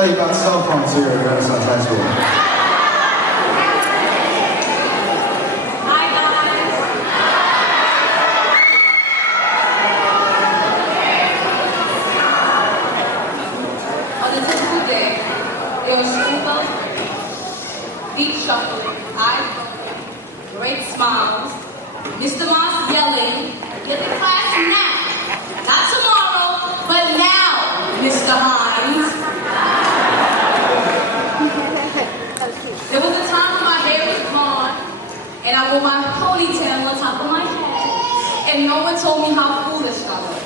tell you about cell phones here at Renaissance High School. Hi guys. On a typical day, there was school bells ringing, feet shuffling, eyes open, great smiles, Mr. Moss yelling, "Get the class now! Not tomorrow, but now, Mr. Hines." There was a time when my hair was gone, and I wore my ponytail on top of my head, and no one told me how foolish I was.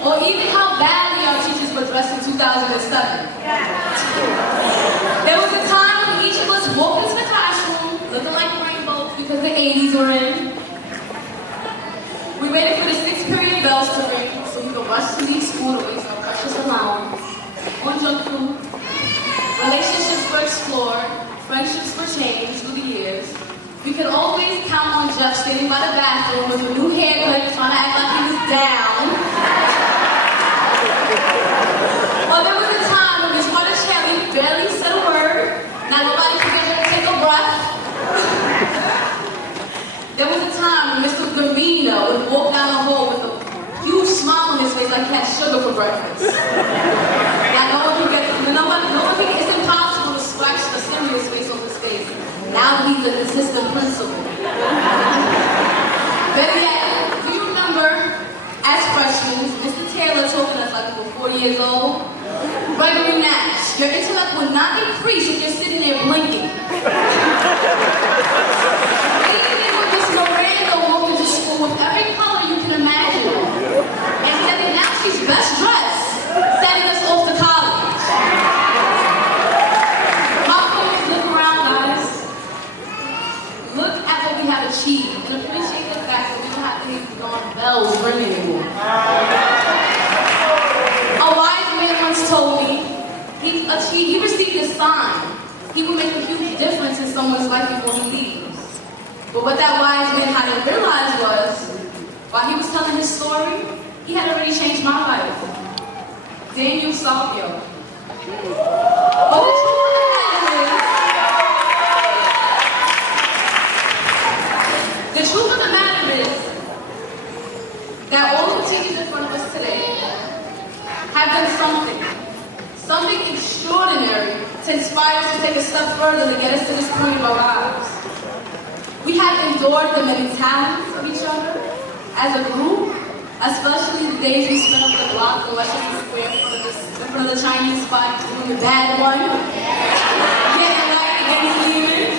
Or even how badly our teachers were dressed in 2007. There was a time when each of us walked into the classroom looking like rainbows because the 80s were in. We waited for the 6th period bells to ring so we could rush to leave school to waste our precious allowance on junk food. Relationships were explored, friendships were changed through the years. We could always count on Jeff standing by the bathroom with a new haircut trying to act like he was down. Or there was a time when Miss Monticelli barely said a word, not nobody could get her to take a breath. There was a time when Mr. Gavino would walk down the hall with a huge smile on his face like he had sugar for breakfast. Like no one can, it's impossible to scratch the serious face off his face. Now he's an assistant principal. Better yet, do you remember, as freshmen, Mr. Taylor talking to us like we were 40 years old? Gregory Nash, your intellect would not increase if you're sitting there blinking. With every color you can imagine. And then now she's best dressed, sending us off to college. How come we look around, guys? Look at what we have achieved and appreciate the fact that we don't have to hear the darn bells ring anymore. A wise man once told me he received a sign. He will make a huge difference in someone's life before he leaves. But what that wise man hadn't realized was, while he was telling his story, he had already changed my life. Daniel Salvio. But the truth of the matter is that all the teachers in front of us today have done something extraordinary to inspire us to take a step further to get us to this point in our lives. We have endured the many talents of each other as a group, especially the days we spent up the block in Washington Square in front of the Chinese spot doing the bad one. Getting right against leaders.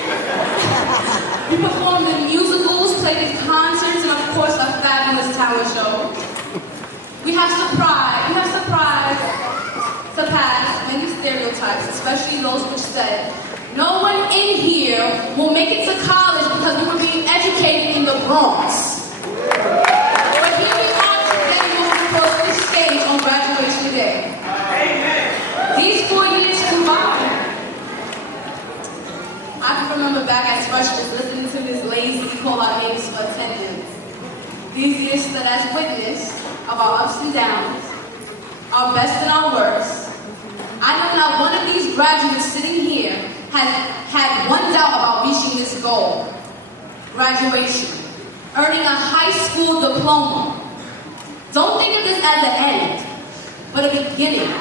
We performed in musicals, played in concerts, and of course a fabulous talent show. We have surpassed many stereotypes, especially those which said, no one in here will make it to college because we were being educated in the Bronx. But here we are today moving across this stage on graduation day. Amen. These 4 years flew by. I can remember back as freshmen listening to this lazy call our names for attendance. These years stood as witness of our ups and downs, our best and our worst. I know not one of these graduates sitting here has had one doubt about reaching this goal. Graduation. Earning a high school diploma. Don't think of this as the end, but a beginning.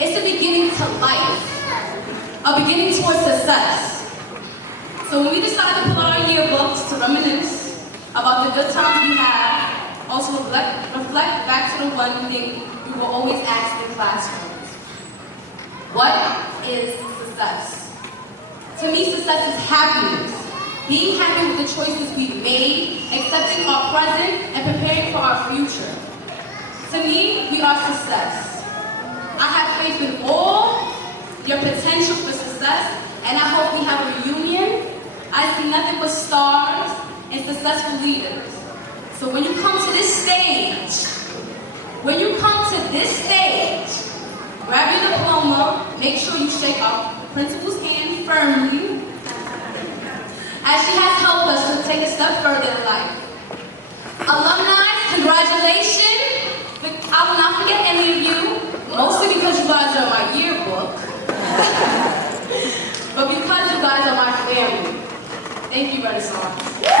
It's a beginning to life. A beginning towards success. So when we decided to pull out our yearbooks to reminisce about the good times we had, also reflect back to the one thing we were always asked in classrooms. What is success? To me, success is happiness. Being happy with the choices we've made, accepting our present, and preparing for our future. To me, we are success. I have faith in all your potential for success, and I hope we have a reunion. I see nothing but stars and successful leaders. So when you come to this stage, grab your diploma, make sure you shake our principal's hand firmly, as she has helped us to take a step further in life. Alumni, congratulations. I will not forget any of you. Mostly because you guys are my yearbook, but because you guys are my family. Thank you, Renaissance.